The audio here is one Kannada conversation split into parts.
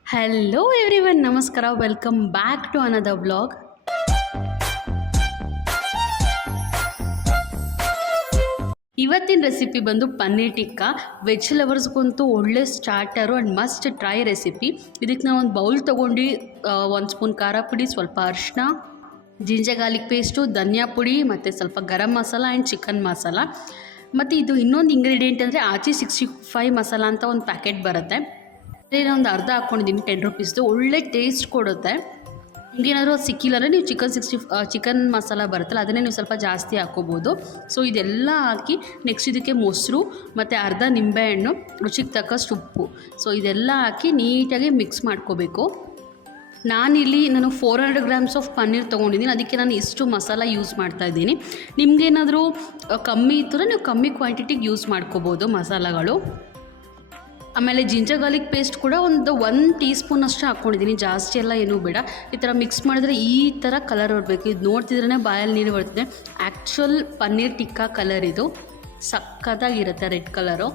Hello everyone, Namaskara, welcome back to another vlog. ಇವತ್ತಿನ ರೆಸಿಪಿ ಬಂದು ಪನ್ನೀರ್ ಟಿಕ್ಕಾ. ವೆಜ್ ಲವರ್ಸ್ಗಂತೂ ಒಳ್ಳೆ starter and must try recipe. ಇದಕ್ಕೆ ನಾವು ಒಂದು ಬೌಲ್ ತೊಗೊಂಡು 1 ಸ್ಪೂನ್ ಖಾರ ಪುಡಿ, ಸ್ವಲ್ಪ ಅರಿಶಿನ, ಜಿಂಜರ್ ಗಾರ್ಲಿಕ್ ಪೇಸ್ಟು, ಧನಿಯಾ ಪುಡಿ ಮತ್ತು ಸ್ವಲ್ಪ ಗರಂ ಮಸಾಲ ಆ್ಯಂಡ್ ಚಿಕನ್ ಮಸಾಲ. ಮತ್ತು ಇದು ಇನ್ನೊಂದು ಇಂಗ್ರೀಡಿಯೆಂಟ್ ಅಂದರೆ ಆಚಿ 65 ಮಸಾಲ ಅಂತ ಒಂದು ಪ್ಯಾಕೆಟ್ ಬರುತ್ತೆ. ಒಂದು ಅರ್ಧ ಹಾಕ್ಕೊಂಡಿದ್ದೀನಿ, 10 ರುಪೀಸ್ದು. ಒಳ್ಳೆ ಟೇಸ್ಟ್ ಕೊಡುತ್ತೆ. ನಿಮಗೇನಾದರೂ ಸಿಕ್ಕಿಲ್ಲ ಅಂದರೆ ನೀವು ಚಿಕನ್ ಮಸಾಲ ಬರುತ್ತಲ್ಲ, ಅದನ್ನೇ ನೀವು ಸ್ವಲ್ಪ ಜಾಸ್ತಿ ಹಾಕ್ಕೋಬೋದು. ಸೊ ಇದೆಲ್ಲ ಹಾಕಿ ನೆಕ್ಸ್ಟ್ ಇದಕ್ಕೆ ಮೊಸರು ಮತ್ತು ಅರ್ಧ ನಿಂಬೆಹಣ್ಣು, ರುಚಿಗೆ ತಕ್ಕಷ್ಟು ಉಪ್ಪು. ಸೊ ಇದೆಲ್ಲ ಹಾಕಿ ನೀಟಾಗಿ ಮಿಕ್ಸ್ ಮಾಡ್ಕೋಬೇಕು. ನಾನು 400 ಗ್ರಾಮ್ಸ್ ಆಫ್ ಪನ್ನೀರ್ ತೊಗೊಂಡಿದ್ದೀನಿ, ಅದಕ್ಕೆ ನಾನು ಇಷ್ಟು ಮಸಾಲ ಯೂಸ್ ಮಾಡ್ತಾಯಿದ್ದೀನಿ. ನಿಮಗೇನಾದರೂ ಕಮ್ಮಿ ಇತ್ತು ನೀವು ಕಮ್ಮಿ ಕ್ವಾಂಟಿಟಿಗೆ ಯೂಸ್ ಮಾಡ್ಕೋಬೋದು ಮಸಾಲಗಳು. ಆಮೇಲೆ ಜಿಂಜರ್ ಗಾರ್ಲಿಕ್ ಪೇಸ್ಟ್ ಕೂಡ ಒಂದು 1 ಟೀ ಸ್ಪೂನ್ ಅಷ್ಟು ಹಾಕ್ಕೊಂಡಿದ್ದೀನಿ, ಜಾಸ್ತಿ ಎಲ್ಲ ಏನೂ ಬೇಡ. ಈ ಥರ ಮಿಕ್ಸ್ ಮಾಡಿದ್ರೆ ಈ ಥರ ಕಲರ್ ಬರಬೇಕು. ಇದು ನೋಡ್ತಿದ್ರೇ ಬಾಯಲ್ಲಿ ನೀರು ಬರ್ತದೆ. ಆ್ಯಕ್ಚುಲ್ ಪನ್ನೀರ್ ಟಿಕ್ಕಾ ಕಲರ್ ಇದು, ಸಕ್ಕತ್ತಾಗಿರುತ್ತೆ. ರೆಡ್ ಕಲರು,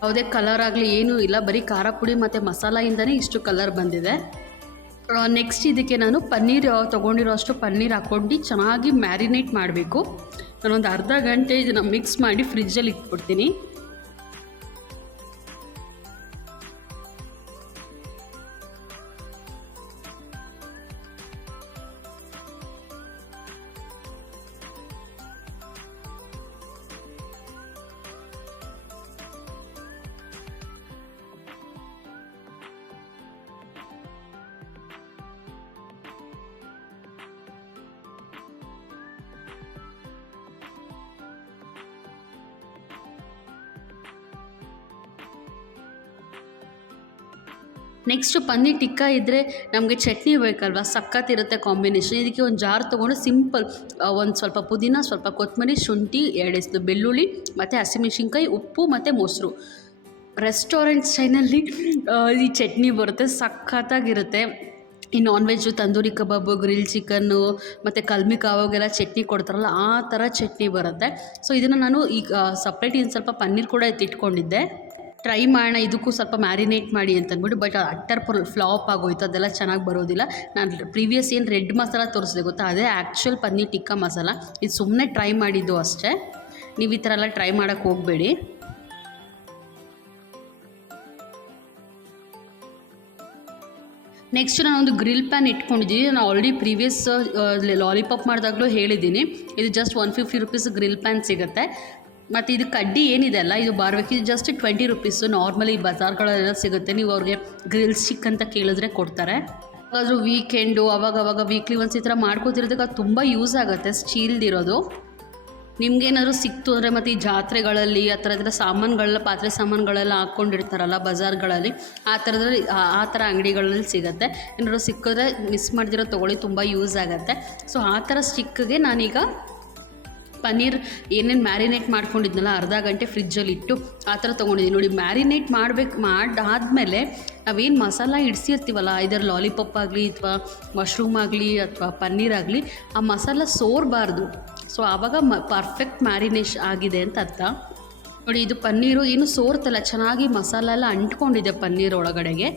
ಯಾವುದೇ ಕಲರ್ ಆಗಲಿ ಏನೂ ಇಲ್ಲ, ಬರೀ ಖಾರ ಪುಡಿ ಮತ್ತು ಮಸಾಲೆಯಿಂದನೇ ಇಷ್ಟು ಕಲರ್ ಬಂದಿದೆ. ನೆಕ್ಸ್ಟ್ ಇದಕ್ಕೆ ನಾನು ಪನ್ನೀರ್ ತೊಗೊಂಡಿರೋ ಅಷ್ಟು ಪನ್ನೀರ್ ಹಾಕ್ಕೊಂಡು ಚೆನ್ನಾಗಿ ಮ್ಯಾರಿನೇಟ್ ಮಾಡಬೇಕು. ನಾನೊಂದು ಅರ್ಧ ಗಂಟೆ ಇದನ್ನು ಮಿಕ್ಸ್ ಮಾಡಿ ಫ್ರಿಜ್ಜಲ್ಲಿ ಇಟ್ಬಿಡ್ತೀನಿ. ನೆಕ್ಸ್ಟು ಪನ್ನೀರ್ ಟಿಕ್ಕಾ ಇದ್ದರೆ ನಮಗೆ ಚಟ್ನಿ ಬೇಕಲ್ವ, ಸಕ್ಕತ್ತಿರುತ್ತೆ ಕಾಂಬಿನೇಷನ್. ಇದಕ್ಕೆ ಒಂದು ಜಾರ್ ತೊಗೊಂಡು ಸಿಂಪಲ್ ಒಂದು ಸ್ವಲ್ಪ ಪುದೀನ, ಸ್ವಲ್ಪ ಕೊತ್ತಂಬರಿ, ಶುಂಠಿ, 2 ಎಸಳು ಬೆಳ್ಳುಳ್ಳಿ ಮತ್ತು ಹಸಿಮೆಣ್ಸಿನ್ಕಾಯಿ, ಉಪ್ಪು ಮತ್ತು ಮೊಸರು. ರೆಸ್ಟೋರೆಂಟ್ ಸ್ಟೈನಲ್ಲಿ ಈ ಚಟ್ನಿ ಬರುತ್ತೆ, ಸಕ್ಕತ್ತಾಗಿರುತ್ತೆ. ಈ ನಾನ್ ವೆಜ್ಜು, ತಂದೂರಿ ಕಬಾಬು, ಗ್ರಿಲ್ ಚಿಕನ್ನು ಮತ್ತು ಕಲ್ಮಿ ಕಬಾಬ್ಗೆಲ್ಲ ಚಟ್ನಿ ಕೊಡ್ತಾರಲ್ಲ, ಆ ಥರ ಚಟ್ನಿ ಬರುತ್ತೆ. ಸೊ ಇದನ್ನು ನಾನು ಈಗ ಸಪ್ರೇಟ್ ಇನ್ನು ಸ್ವಲ್ಪ ಪನ್ನೀರ್ ಕೂಡ ಎತ್ತಿಟ್ಕೊಂಡಿದ್ದೆ. ಟ್ರೈ ಮಾಡೋಣ ಇದಕ್ಕೂ ಸ್ವಲ್ಪ ಮ್ಯಾರಿನೇಟ್ ಮಾಡಿ ಅಂತಂದ್ಬಿಟ್ಟು, ಬಟ್ ಅಟ್ಟರ್ ಫ್ಲಾಪ್ ಆಗೋಯ್ತು, ಅದೆಲ್ಲ ಚೆನ್ನಾಗಿ ಬರೋದಿಲ್ಲ. ನಾನು ಪ್ರೀವಿಯಸ್ ಏನು ರೆಡ್ ಮಸಾಲ ತೋರಿಸಿದೆ ಗೊತ್ತಾ, ಅದೇ ಆ್ಯಕ್ಚುಲ್ ಪನ್ನೀರ್ ಟಿಕ್ಕಾ ಮಸಾಲ. ಇದು ಸುಮ್ಮನೆ ಟ್ರೈ ಮಾಡಿದ್ದು ಅಷ್ಟೇ, ನೀವು ಈ ಥರ ಎಲ್ಲ ಟ್ರೈ ಮಾಡೋಕ್ಕೆ ಹೋಗಬೇಡಿ. ನೆಕ್ಸ್ಟ್ ನಾನೊಂದು ಗ್ರಿಲ್ ಪ್ಯಾನ್ ಇಟ್ಕೊಂಡಿದ್ದೀನಿ. ನಾನು ಆಲ್ರೆಡಿ ಪ್ರೀವಿಯಸ್ ಲಾಲಿಪಾಪ್ ಮಾಡಿದಾಗಲೂ ಹೇಳಿದ್ದೀನಿ, ಇದು ಜಸ್ಟ್ 150 ರುಪೀಸ್ ಗ್ರಿಲ್ ಪ್ಯಾನ್ ಸಿಗುತ್ತೆ. ಮತ್ತು ಇದು ಕಡ್ಡಿ ಏನಿದೆ ಅಲ್ಲ, ಇದು ಬಾರ್ಬೆಕ್ಯೂ, ಇದು ಜಸ್ಟ್ 20 ರುಪೀಸು. ನಾರ್ಮಲಿ ಬಜಾರ್ಗಳೆಲ್ಲ ಸಿಗುತ್ತೆ, ನೀವು ಅವ್ರಿಗೆ ಗ್ರಿಲ್ ಸ್ಟಿಕ್ ಅಂತ ಕೇಳಿದ್ರೆ ಕೊಡ್ತಾರೆ. ಯಾವಾಗಾದರೂ ವೀಕೆಂಡು ಅವಾಗ ವೀಕ್ಲಿ ಒನ್ಸ್ ಈ ಥರ ಮಾಡ್ಕೋತಿರೋದಕ್ಕೆ ಅದು ತುಂಬ ಯೂಸ್ ಆಗುತ್ತೆ, ಸ್ಟೀಲ್ದಿರೋದು. ನಿಮ್ಗೇನಾದರೂ ಸಿಕ್ತು ಅಂದರೆ, ಮತ್ತು ಈ ಜಾತ್ರೆಗಳಲ್ಲಿ ಆ ಥರದ ಸಾಮಾನುಗಳೆಲ್ಲ, ಪಾತ್ರೆ ಸಾಮಾನುಗಳೆಲ್ಲ ಹಾಕ್ಕೊಂಡಿರ್ತಾರಲ್ಲ ಬಜಾರ್ಗಳಲ್ಲಿ, ಆ ಥರ ಅಂಗಡಿಗಳಲ್ಲಿ ಸಿಗುತ್ತೆ. ಏನಾದ್ರು ಸಿಕ್ಕಿದ್ರೆ ಮಿಸ್ ಮಾಡ್ದಿರೋ ತೊಗೊಳ್ಳಿ, ತುಂಬ ಯೂಸ್ ಆಗುತ್ತೆ. ಸೊ ಆ ಥರ ಸ್ಟಿಕ್ಗೆ ನಾನೀಗ ಪನ್ನೀರ್ ಏನೇನು ಮ್ಯಾರಿನೇಟ್ ಮಾಡ್ಕೊಂಡಿದ್ನಲ್ಲ ಅರ್ಧ ಗಂಟೆ ಫ್ರಿಜ್ಜಲ್ಲಿ ಇಟ್ಟು ಆ ಥರ ತೊಗೊಂಡಿದ್ದೀನಿ. ನೋಡಿ, ಮ್ಯಾರಿನೇಟ್ ಮಾಡಾದ್ಮೇಲೆ ನಾವೇನು ಮಸಾಲ ಇಡಿಸಿರ್ತೀವಲ್ಲ, ಇದರ ಲಾಲಿಪಾಪ್ ಆಗಲಿ ಅಥವಾ ಮಶ್ರೂಮ್ ಆಗಲಿ ಅಥವಾ ಪನ್ನೀರ್ ಆಗಲಿ, ಆ ಮಸಾಲ ಸೋರಬಾರ್ದು. ಸೊ ಆವಾಗ ಪರ್ಫೆಕ್ಟ್ ಮ್ಯಾರಿನೇಷನ್ ಆಗಿದೆ ಅಂತ ಅರ್ಥ. ನೋಡಿ, ಇದು ಪನ್ನೀರು ಏನು ಸೋರ್ತಲ್ಲ, ಚೆನ್ನಾಗಿ ಮಸಾಲ ಎಲ್ಲ ಅಂಟ್ಕೊಂಡಿದೆ ಪನ್ನೀರ್ ಒಳಗಡೆಗೆ.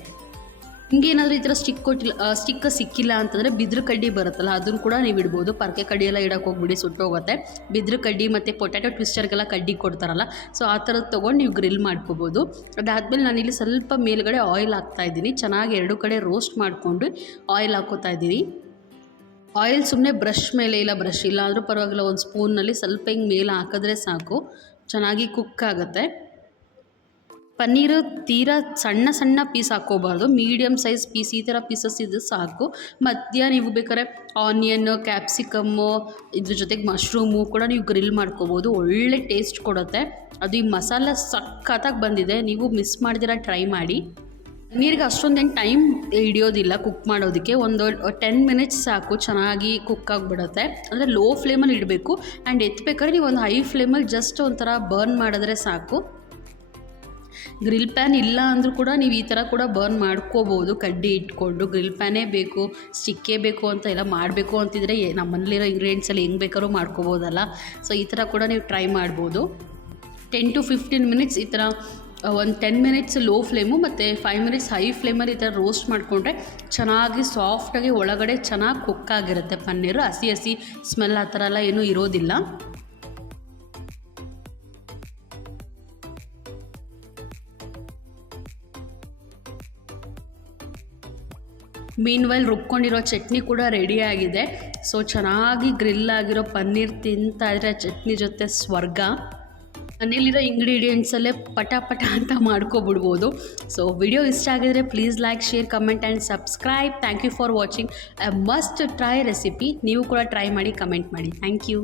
ನಿಮಗೇನಾದರೂ ಈ ಥರ ಸ್ಟಿಕ್ ಸಿಕ್ಕಿಲ್ಲ ಅಂತಂದರೆ ಬಿದ್ರ ಕಡ್ಡಿ ಬರುತ್ತಲ್ಲ, ಅದನ್ನು ಕೂಡ ನೀವು ಇಡ್ಬೋದು. ಪರ್ಕೆ ಕಡ್ಡಿ ಎಲ್ಲ ಇಡೋಕೆ ಹೋಗ್ಬಿಡಿ, ಸುಟ್ಟೋಗುತ್ತೆ. ಬಿದ್ರ ಕಡ್ಡಿ ಮತ್ತು ಪೊಟ್ಯಾಟೊ ಟ್ವಿಸ್ಟರ್ಗೆಲ್ಲ ಕಡ್ಡಿ ಕೊಡ್ತಾರಲ್ಲ, ಸೊ ಆ ಥರದ್ದು ತೊಗೊಂಡು ನೀವು ಗ್ರಿಲ್ ಮಾಡ್ಕೋಬೋದು. ಅದಾದಮೇಲೆ ನಾನಿಲ್ಲಿ ಸ್ವಲ್ಪ ಮೇಲ್ಗಡೆ ಆಯಿಲ್ ಹಾಕ್ತಾಯಿದ್ದೀನಿ. ಚೆನ್ನಾಗಿ 2 ಕಡೆ ರೋಸ್ಟ್ ಮಾಡಿಕೊಂಡು ಆಯಿಲ್ ಹಾಕ್ಕೋತಾ ಇದ್ದೀನಿ. ಆಯಿಲ್ ಸುಮ್ಮನೆ ಬ್ರಷ್ ಮೇಲೆ ಇಲ್ಲ, ಬ್ರಷ್ ಇಲ್ಲ ಆದರೂ ಪರವಾಗಿಲ್ಲ, ಒಂದು ಸ್ಪೂನಲ್ಲಿ ಸ್ವಲ್ಪ ಹಿಂಗೆ ಮೇಲೆ ಹಾಕಿದ್ರೆ ಸಾಕು, ಚೆನ್ನಾಗಿ ಕುಕ್ ಆಗುತ್ತೆ. ಪನ್ನೀರು ತೀರಾ ಸಣ್ಣ ಪೀಸ್ ಹಾಕ್ಕೋಬಾರ್ದು, ಮೀಡಿಯಮ್ ಸೈಜ್ ಪೀಸ್, ಈ ಥರ ಪೀಸಸ್ ಇದು ಸಾಕು. ಮಧ್ಯ ನೀವು ಬೇಕಾದ್ರೆ ಆನಿಯನ್ನು, ಕ್ಯಾಪ್ಸಿಕಮ್ಮು, ಇದ್ರ ಜೊತೆಗೆ ಮಶ್ರೂಮು ಕೂಡ ನೀವು ಗ್ರಿಲ್ ಮಾಡ್ಕೋಬೋದು, ಒಳ್ಳೆ ಟೇಸ್ಟ್ ಕೊಡುತ್ತೆ. ಅದು ಈ ಮಸಾಲ ಸಖತ್ತಾಗಿ ಬಂದಿದೆ, ನೀವು ಮಿಸ್ ಮಾಡ್ದಿರ ಟ್ರೈ ಮಾಡಿ. ಪನ್ನೀರಿಗೆ ಅಷ್ಟೊಂದೇನು ಟೈಮ್ ಹಿಡಿಯೋದಿಲ್ಲ ಕುಕ್ ಮಾಡೋದಕ್ಕೆ, ಒಂದು 10 ಮಿನಿಟ್ಸ್ ಸಾಕು, ಚೆನ್ನಾಗಿ ಕುಕ್ ಆಗಿಬಿಡುತ್ತೆ. ಅಂದರೆ ಲೋ ಫ್ಲೇಮಲ್ಲಿ ಇಡಬೇಕು, ಆ್ಯಂಡ್ ಎತ್ತಬೇಕಾದ್ರೆ ನೀವು ಒಂದು ಹೈ ಫ್ಲೇಮಲ್ಲಿ ಜಸ್ಟ್ ಒಂಥರ ಬರ್ನ್ ಮಾಡಿದ್ರೆ ಸಾಕು. ಗ್ರಿಲ್ ಪ್ಯಾನ್ ಇಲ್ಲ ಅಂದರೂ ಕೂಡ ನೀವು ಈ ಥರ ಕೂಡ ಬರ್ನ್ ಮಾಡ್ಕೋಬೋದು, ಕಡ್ಡಿ ಇಟ್ಕೊಂಡು. ಗ್ರಿಲ್ ಪ್ಯಾನೇ ಬೇಕು, ಸ್ಟಿಕ್ಕೇ ಬೇಕು ಅಂತ ಎಲ್ಲ ಮಾಡಬೇಕು ಅಂತಿದ್ರೆ ನಮ್ಮಲ್ಲಿರೋ ಇಂಗ್ರೀಡಿಯೆಂಟ್ಸಲ್ಲಿ ಹೆಂಗೆ ಬೇಕಾದ್ರೂ ಮಾಡ್ಕೋಬೋದಲ್ಲ. ಸೊ ಈ ಥರ ಕೂಡ ನೀವು ಟ್ರೈ ಮಾಡ್ಬೋದು. 10 to 15 ಮಿನಿಟ್ಸ್ ಈ ಥರ ಒಂದು 10 ಮಿನಿಟ್ಸ್ ಲೋ ಫ್ಲೇಮು ಮತ್ತು 5 ಮಿನಿಟ್ಸ್ ಹೈ ಫ್ಲೇಮಲ್ಲಿ ಈ ಥರ ರೋಸ್ಟ್ ಮಾಡಿಕೊಂಡ್ರೆ ಚೆನ್ನಾಗಿ ಸಾಫ್ಟಾಗಿ ಒಳಗಡೆ ಚೆನ್ನಾಗಿ ಕುಕ್ಕಾಗಿರುತ್ತೆ ಪನ್ನೀರು. ಹಸಿ ಹಸಿ ಸ್ಮೆಲ್ ಆ ಥರ ಎಲ್ಲ ಏನೂ ಇರೋದಿಲ್ಲ. ಮೀನ್ವೈಲ್ ರುಬ್ಕೊಂಡಿರೋ ಚಟ್ನಿ ಕೂಡ ರೆಡಿಯಾಗಿದೆ. ಸೊ ಚೆನ್ನಾಗಿ ಗ್ರಿಲ್ ಆಗಿರೋ ಪನ್ನೀರ್ ತಿಂತಾ ಇದ್ರೆ ಚಟ್ನಿ ಜೊತೆ ಸ್ವರ್ಗ. ಮನೇಲಿರೋ ಇಂಗ್ರೀಡಿಯೆಂಟ್ಸಲ್ಲೇ ಪಟ ಪಟ ಅಂತ ಮಾಡ್ಕೊಬಿಡ್ಬೋದು. ಸೊ ವಿಡಿಯೋ ಇಷ್ಟ ಆಗಿದರೆ please like, share, comment and subscribe. Thank you for watching. I must try recipe. ನೀವು ಕೂಡ ಟ್ರೈ ಮಾಡಿ, ಕಮೆಂಟ್ ಮಾಡಿ. Thank you.